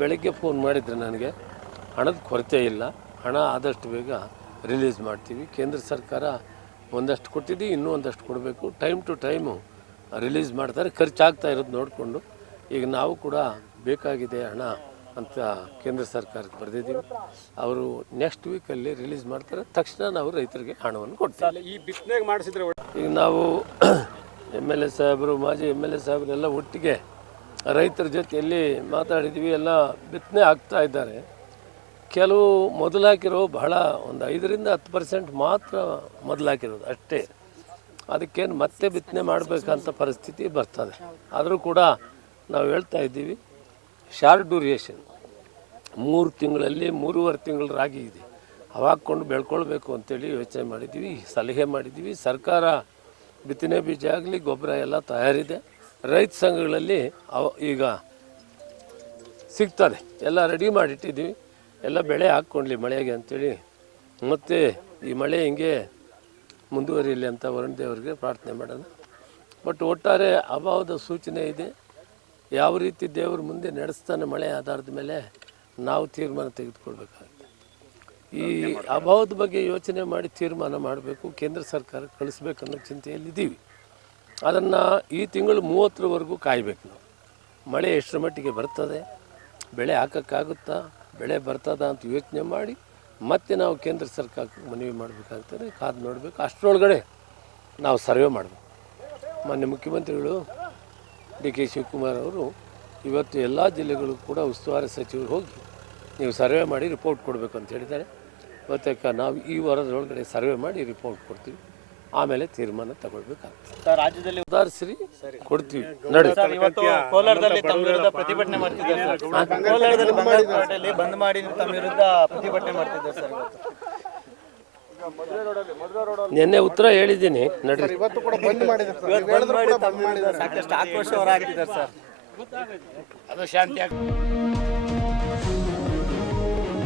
ಬೆಳಗ್ಗೆ ಫೋನ್ ಮಾಡಿದರೆ ನನಗೆ ಹಣದ ಕೊರತೆ ಇಲ್ಲ, ಹಣ ಆದಷ್ಟು ಬೇಗ ರಿಲೀಸ್ ಮಾಡ್ತೀವಿ. ಕೇಂದ್ರ ಸರ್ಕಾರ ಒಂದಷ್ಟು ಕೊಟ್ಟಿದ್ದೀವಿ, ಇನ್ನೂ ಒಂದಷ್ಟು ಕೊಡಬೇಕು. ಟೈಮ್ ಟು ಟೈಮು ರಿಲೀಸ್ ಮಾಡ್ತಾರೆ. ಖರ್ಚಾಗ್ತಾ ಇರೋದು ನೋಡಿಕೊಂಡು ಈಗ ನಾವು ಕೂಡ ಬೇಕಾಗಿದೆ ಹಣ ಅಂತ ಕೇಂದ್ರ ಸರ್ಕಾರಕ್ಕೆ ಬರೆದಿದ್ದೀವಿ. ಅವರು ನೆಕ್ಸ್ಟ್ ವೀಕಲ್ಲಿ ರಿಲೀಸ್ ಮಾಡ್ತಾರೆ. ತಕ್ಷಣ ನಾವು ರೈತರಿಗೆ ಹಣವನ್ನು ಕೊಡ್ತೀವಿ. ಈ ಬಿತ್ತನೆಗೆ ಮಾಡಿಸಿದ್ರೆ ಈಗ ನಾವು MLA ಸಾಹೇಬರು, ಮಾಜಿ MLA ಸಾಹೇಬರೆಲ್ಲ ಒಟ್ಟಿಗೆ ರೈತರ ಜೊತೆಯಲ್ಲಿ ಮಾತಾಡಿದ್ವಿ. ಎಲ್ಲ ಬಿತ್ತನೆ ಆಗ್ತಾ ಇದ್ದಾರೆ. ಕೆಲವು ಮೊದಲು ಹಾಕಿರೋ ಬಹಳ ಒಂದು 5% 10% ಮಾತ್ರ ಮೊದಲು ಹಾಕಿರೋದು ಅಷ್ಟೇ. ಅದಕ್ಕೇನು ಮತ್ತೆ ಬಿತ್ತನೆ ಮಾಡಬೇಕಂತ ಪರಿಸ್ಥಿತಿ ಬರ್ತದೆ. ಆದರೂ ಕೂಡ ನಾವು ಹೇಳ್ತಾ ಇದ್ದೀವಿ, ಶಾರ್ಟ್ ಡ್ಯೂರೇಷನ್ 3 ತಿಂಗಳಲ್ಲಿ 3.5 ತಿಂಗಳ ರಾಗಿ ಇದೆ, ಅವಾಕೊಂಡು ಬೆಳ್ಕೊಳ್ಬೇಕು ಅಂತೇಳಿ ಯೋಚನೆ ಮಾಡಿದ್ದೀವಿ, ಸಲಹೆ ಮಾಡಿದ್ದೀವಿ. ಸರ್ಕಾರ ಬಿತ್ತನೆ ಬೀಜ ಆಗಲಿ ಗೊಬ್ಬರ ಎಲ್ಲ ತಯಾರಿದೆ. ರೈತ ಸಂಘಗಳಲ್ಲಿ ಈಗ ಸಿಗ್ತದೆ, ಎಲ್ಲ ರೆಡಿ ಮಾಡಿಟ್ಟಿದ್ದೀವಿ. ಎಲ್ಲ ಬೆಳೆ ಹಾಕ್ಕೊಂಡ್ಲಿ ಮಳೆಗೆ ಅಂಥೇಳಿ, ಮತ್ತು ಈ ಮಳೆ ಹಿಂಗೆ ಮುಂದುವರಿಯಲಿ ಅಂತ ವರುಣ್ ದೇವರಿಗೆ ಪ್ರಾರ್ಥನೆ ಮಾಡೋಣ. ಬಟ್ ಒಟ್ಟಾರೆ ಅಭಾವದ ಸೂಚನೆ ಇದೆ. ಯಾವ ರೀತಿ ದೇವರು ಮುಂದೆ ನಡೆಸ್ತಾನೆ ಮಳೆ ಆಧಾರದ ಮೇಲೆ ನಾವು ತೀರ್ಮಾನ ತೆಗೆದುಕೊಳ್ಬೇಕಾಗುತ್ತೆ. ಈ ಅಭಾವದ ಬಗ್ಗೆ ಯೋಚನೆ ಮಾಡಿ ತೀರ್ಮಾನ ಮಾಡಬೇಕು, ಕೇಂದ್ರ ಸರ್ಕಾರ ಕಳಿಸ್ಬೇಕನ್ನೋ ಚಿಂತೆಯಲ್ಲಿದ್ದೀವಿ. ಅದನ್ನು ಈ ತಿಂಗಳು 30ರವರೆಗೂ ಕಾಯಬೇಕು ನಾವು. ಮಳೆ ಎಷ್ಟರ ಮಟ್ಟಿಗೆ ಬರ್ತದೆ, ಬೆಳೆ ಹಾಕೋಕ್ಕಾಗುತ್ತಾ, ಬೆಳೆ ಬರ್ತದ ಅಂತ ಯೋಚನೆ ಮಾಡಿ ಮತ್ತೆ ನಾವು ಕೇಂದ್ರ ಸರ್ಕಾರಕ್ಕೆ ಮನವಿ ಮಾಡಬೇಕಾಗ್ತದೆ. ಕಾದು ನೋಡಬೇಕು. ಅಷ್ಟರೊಳಗಡೆ ನಾವು ಸರ್ವೆ ಮಾಡಬೇಕು. ಮಾನ್ಯ ಮುಖ್ಯಮಂತ್ರಿಗಳು DK ಶಿವಕುಮಾರ್ ಅವರು ಇವತ್ತು ಎಲ್ಲ ಜಿಲ್ಲೆಗಳು ಕೂಡ ಉಸ್ತುವಾರಿ ಸಚಿವರು ಹೋಗಿ ನೀವು ಸರ್ವೆ ಮಾಡಿ ರಿಪೋರ್ಟ್ ಕೊಡಬೇಕು ಅಂತ ಹೇಳಿದ್ದಾರೆ. ಇವತ್ತಕ್ಕೆ ನಾವು ಈ ವಾರದೊಳಗಡೆ ಸರ್ವೆ ಮಾಡಿ ರಿಪೋರ್ಟ್ ಕೊಡ್ತೀವಿ, ಆಮೇಲೆ ತೀರ್ಮಾನ ತಗೊಳ್ಬೇಕಾಗ್ತದೆ. ರಾಜ್ಯದಲ್ಲಿ ಉದಾಹರಿಸಿ ಕೊಡ್ತೀವಿ. ನೋಡಿ, ಇವತ್ತು ಕೋಲಾರದಲ್ಲಿ ತಮ್ಮ ವಿರುದ್ಧ ಪ್ರತಿಭಟನೆ ಮಾಡ್ತಿದ್ದಾರೆ ಸರ್. ಕೋಲಾರದಲ್ಲಿ ಬಂಗಾರಪೇಟೆಯಲ್ಲಿ ಬಂದ್ ಮಾಡಿ ತಮ್ಮ ವಿರುದ್ಧ ಪ್ರತಿಭಟನೆ ಮಾಡ್ತಿದ್ದಾರೆ ಸರ್. ನಿನ್ನೆ ಉತ್ತರ ಹೇಳಿದ್ದೀನಿ ನಡ್ರಿ. ಸಾಕಷ್ಟು ಆಕ್ರೋಶ ಹೊರ ಹಾಕಿದ್ದಾರೆ ಸರ್. ಅದು ಶಾಂತಿ